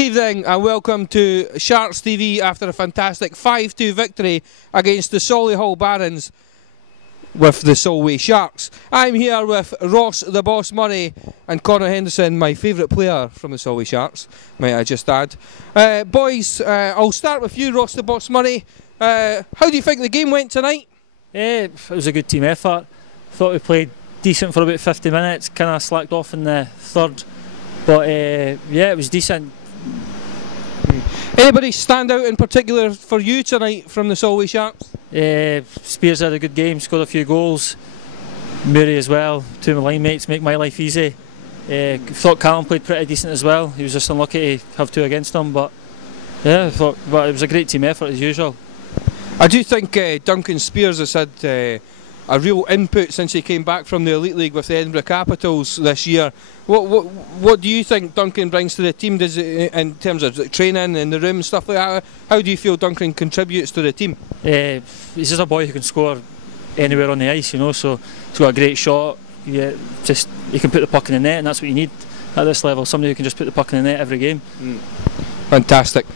evening and welcome to Sharks TV after a fantastic 5-2 victory against the Solihull Barons with the Solway Sharks. I'm here with Ross the Boss Murray and Connor Henderson, my favourite player from the Solway Sharks, might I just add. Boys, I'll start with you, Ross the Boss Murray. How do you think the game went tonight? It was a good team effort. Thought we played decent for about 50 minutes, kind of slacked off in the third, but yeah, it was decent. Anybody stand out in particular for you tonight from the Solway Sharks? Spears had a good game, scored a few goals. Murray as well, two of my line mates make my life easy. Thought Callum played pretty decent as well. He was just unlucky to have two against him, but yeah, but it was a great team effort as usual. I do think Duncan Spears has had a real input since he came back from the Elite League with the Edinburgh Capitals this year. What do you think Duncan brings to the team? Does it, in terms of training in the room and stuff like that? How do you feel Duncan contributes to the team? He's just a boy who can score anywhere on the ice, you know. So he's got a great shot. Yeah, just he can put the puck in the net, and that's what you need at this level. Somebody who can just put the puck in the net every game. Fantastic.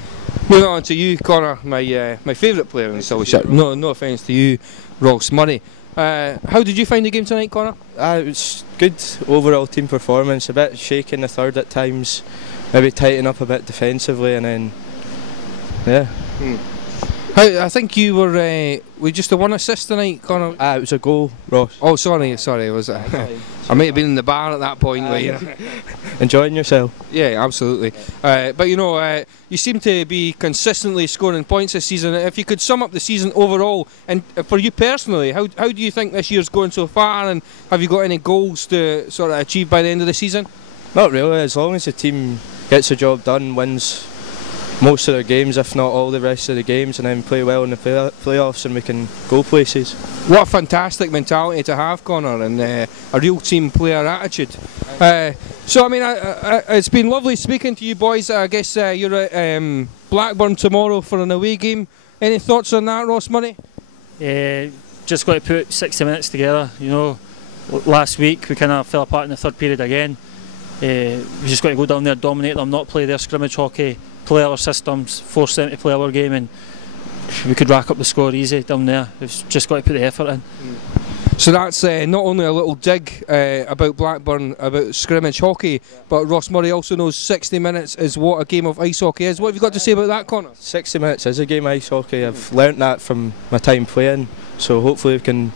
Moving on to you, Connor, my favourite player in the Solway Sharks. No offence to you, Ross Murray. How did you find the game tonight, Connor? It was good overall team performance, a bit shaky in the third at times, maybe tighten up a bit defensively, and then yeah. I think you were with just the one assist tonight, Connor. It was a goal, Ross. Oh, sorry, was it? I might have been in the bar at that point. Enjoying yourself? Yeah, absolutely. But you know, you seem to be consistently scoring points this season. If you could sum up the season overall, and for you personally, how do you think this year's going so far? And have you got any goals to sort of achieve by the end of the season? Not really. As long as the team gets the job done, wins most of their games, if not all the rest of the games, and then play well in the playoffs, and we can go places. What a fantastic mentality to have, Connor, and a real team player attitude. So I mean, it's been lovely speaking to you boys. I guess you're at Blackburn tomorrow for an away game. Any thoughts on that, Ross Murray? Just got to put 60 minutes together. You know, last week we kind of fell apart in the third period again. We just got to go down there, dominate them, not play their scrimmage hockey, play our systems, force them to play our game, and we could rack up the score easy down there. We've just got to put the effort in. So that's not only a little dig about Blackburn, about scrimmage hockey, but Ross Murray also knows 60 minutes is what a game of ice hockey is. What have you got to say about that, Connor? 60 minutes is a game of ice hockey. I've learnt that from my time playing, so hopefully we can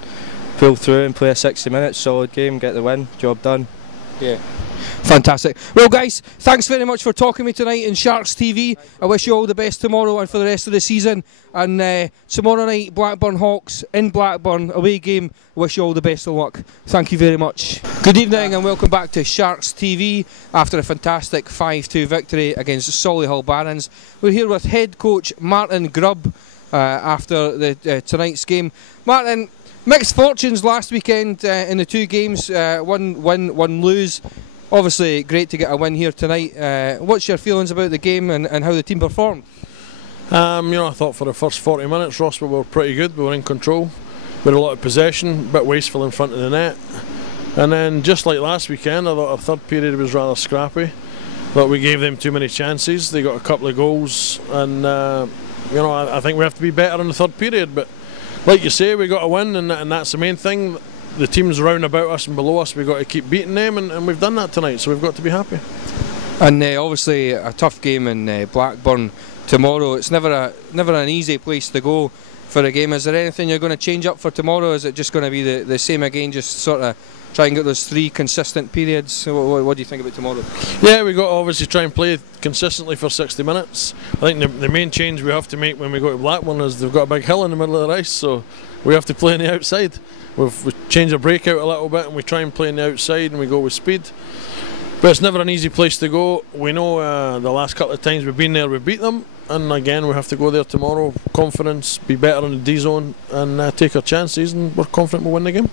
pull through and play a 60 minutes solid game, get the win, job done. Yeah. Fantastic. Well guys, thanks very much for talking to me tonight in Sharks TV. I wish you all the best tomorrow and for the rest of the season. And tomorrow night, Blackburn Hawks in Blackburn, away game. I wish you all the best of luck. Thank you very much. Good evening and welcome back to Sharks TV after a fantastic 5-2 victory against Solihull Barons. We're here with head coach Martin Grubb after tonight's game. Martin, mixed fortunes last weekend in the two games, one win, one lose. Obviously great to get a win here tonight. What's your feelings about the game and how the team performed? You know, I thought for the first 40 minutes Ross, we were pretty good, we were in control. We had a lot of possession, a bit wasteful in front of the net. And then just like last weekend, I thought our third period was rather scrappy. But we gave them too many chances, they got a couple of goals, and you know, I think we have to be better in the third period. But like you say, we got a win, and that's the main thing. The teams round about us and below us, we've got to keep beating them, and we've done that tonight, so we've got to be happy. And obviously a tough game in Blackburn tomorrow. It's never an easy place to go for a game. Is there anything you're going to change up for tomorrow? Is it just going to be the same again, just sort of try and get those three consistent periods? What do you think about tomorrow? Yeah, we've got to obviously try and play consistently for 60 minutes. I think the main change we have to make when we go to Blackburn is they've got a big hill in the middle of the ice, so we have to play on the outside. We've changed our breakout a little bit and we try and play on the outside and we go with speed. But it's never an easy place to go. We know the last couple of times we've been there, we beat them, and again we have to go there tomorrow, confidence, be better in the D zone and take our chances, and we're confident we'll win the game.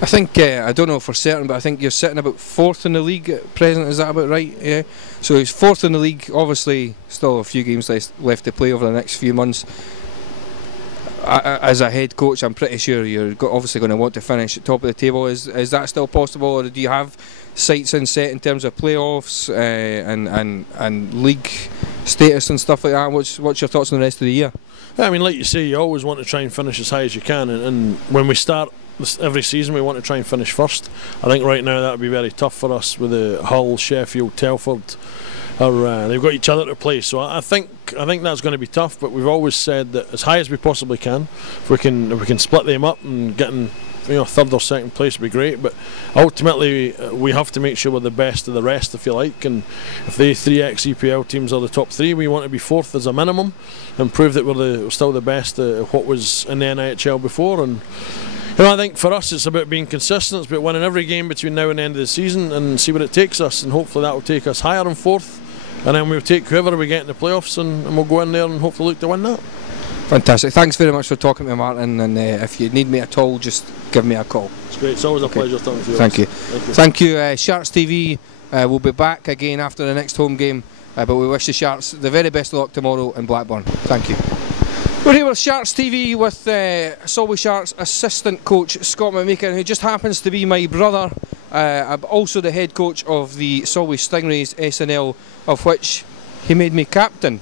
I think, I don't know for certain, but I think you're sitting about 4th in the league at present, is that about right? Yeah. So he's 4th in the league, obviously still a few games left to play over the next few months. as a head coach, I'm pretty sure you're obviously going to want to finish at top of the table. Is that still possible, or do you have sights in set in terms of playoffs and league status and stuff like that? What's your thoughts on the rest of the year? Yeah, I mean, like you say, you always want to try and finish as high as you can, and when we start every season, we want to try and finish first. I think right now that would be very tough for us with the Hull, Sheffield, Telford. They've got each other to play, so I think that's going to be tough. But we've always said that as high as we possibly can, if we can split them up and get in, third or second place would be great. But ultimately, we have to make sure we're the best of the rest, if you like. And if the 3 ex-EPL teams are the top 3, we want to be fourth as a minimum and prove that we're still the best of what was in the NIHL before. And I think for us it's about being consistent. It's about winning every game between now and the end of the season and see where it takes us. And hopefully that will take us higher than fourth. And then we'll take whoever we get in the playoffs and we'll go in there and hopefully look to win that. Fantastic. Thanks very much for talking to me, Martin, and if you need me at all, just give me a call. It's great. It's always a pleasure talking to you. Thank you. Thank you. Sharks TV will be back again after the next home game, but we wish the Sharks the very best of luck tomorrow in Blackburn. Thank you. We're here with Sharks TV with Solway Sharks assistant coach Scott McMeekin, who just happens to be my brother. I'm also the head coach of the Solway Stingrays SNL, of which he made me captain.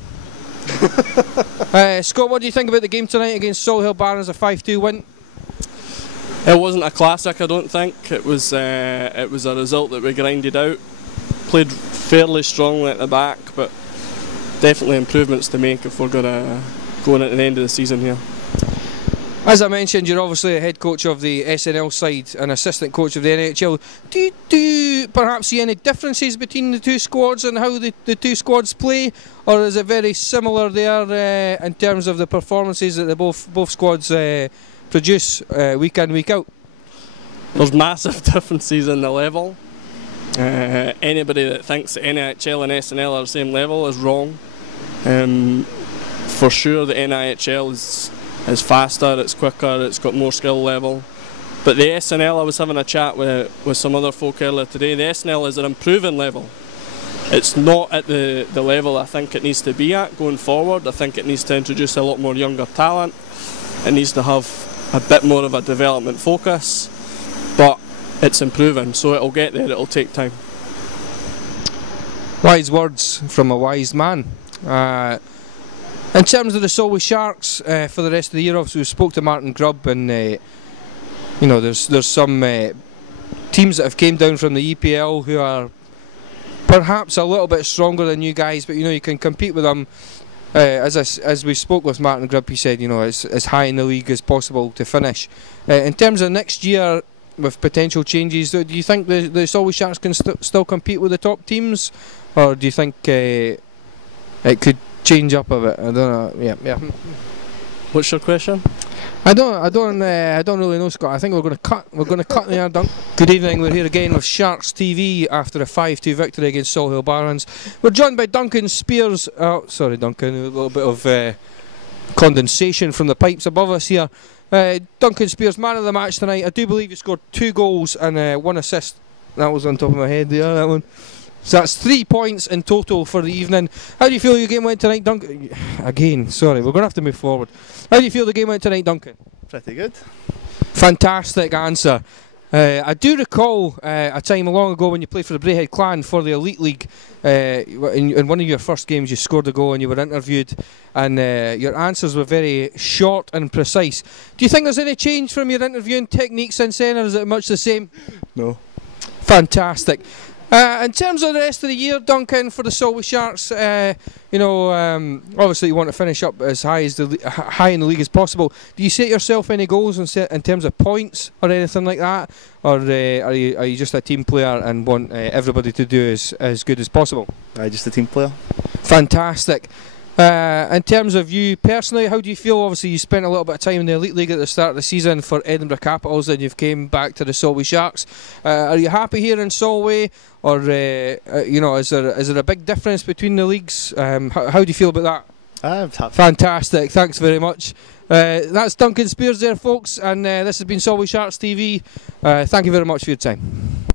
Scott, what do you think about the game tonight against Solihull Barons, a 5-2 win? It wasn't a classic, I don't think. It was a result that we grinded out. Played fairly strongly at the back, but definitely improvements to make if we're going to go in at the end of the season here. As I mentioned, you're obviously a head coach of the SNL side and assistant coach of the NHL. Do you perhaps see any differences between the two squads and how the two squads play, or is it very similar there in terms of the performances that both squads produce week in, week out? There's massive differences in the level. Anybody that thinks that NHL and SNL are the same level is wrong. For sure the NIHL is faster, it's quicker, it's got more skill level. But the SNL, I was having a chat with some other folk earlier today, the SNL is an improving level. It's not at the level I think it needs to be at going forward. I think it needs to introduce a lot more younger talent. It needs to have a bit more of a development focus. But it's improving, so it'll get there, it'll take time. Wise words from a wise man. In terms of the Solway Sharks for the rest of the year, obviously we spoke to Martin Grubb, and there's some teams that have came down from the EPL who are perhaps a little bit stronger than you guys, but you can compete with them. As we spoke with Martin Grubb, he said it's as high in the league as possible to finish. In terms of next year, with potential changes, do you think the Solway Sharks can still compete with the top teams, or do you think it could change up a bit? I don't know. Yeah. What's your question? I don't really know, Scott. I think we're going to cut there, Dunk. Good evening. We're here again with Sharks TV after a 5-2 victory against Solihull Barons. We're joined by Duncan Spears. Oh, sorry, Duncan. A little bit of condensation from the pipes above us here. Duncan Spears, man of the match tonight. I do believe you scored 2 goals and 1 assist. That was on top of my head there, that one. So that's 3 points in total for the evening. How do you feel your game went tonight, Duncan? Again, sorry, we're going to have to move forward. How do you feel the game went tonight, Duncan? Pretty good. Fantastic answer. I do recall a time long ago when you played for the Braehead Clan for the Elite League. In one of your first games you scored a goal and you were interviewed, and your answers were very short and precise. Do you think there's any change from your interviewing technique since then, or is it much the same? No. Fantastic. In terms of the rest of the year, Duncan, for the Solway Sharks, obviously you want to finish up as high in the league as possible. Do you set yourself any goals in terms of points or anything like that, or are you just a team player and want everybody to do as good as possible? I'm just a team player. Fantastic. In terms of you personally, how do you feel? Obviously you spent a little bit of time in the Elite League at the start of the season for Edinburgh Capitals, and you've came back to the Solway Sharks. Are you happy here in Solway, or is there a big difference between the leagues? How do you feel about that? I'm happy. Fantastic, thanks very much. That's Duncan Spears there, folks, and this has been Solway Sharks TV. Thank you very much for your time.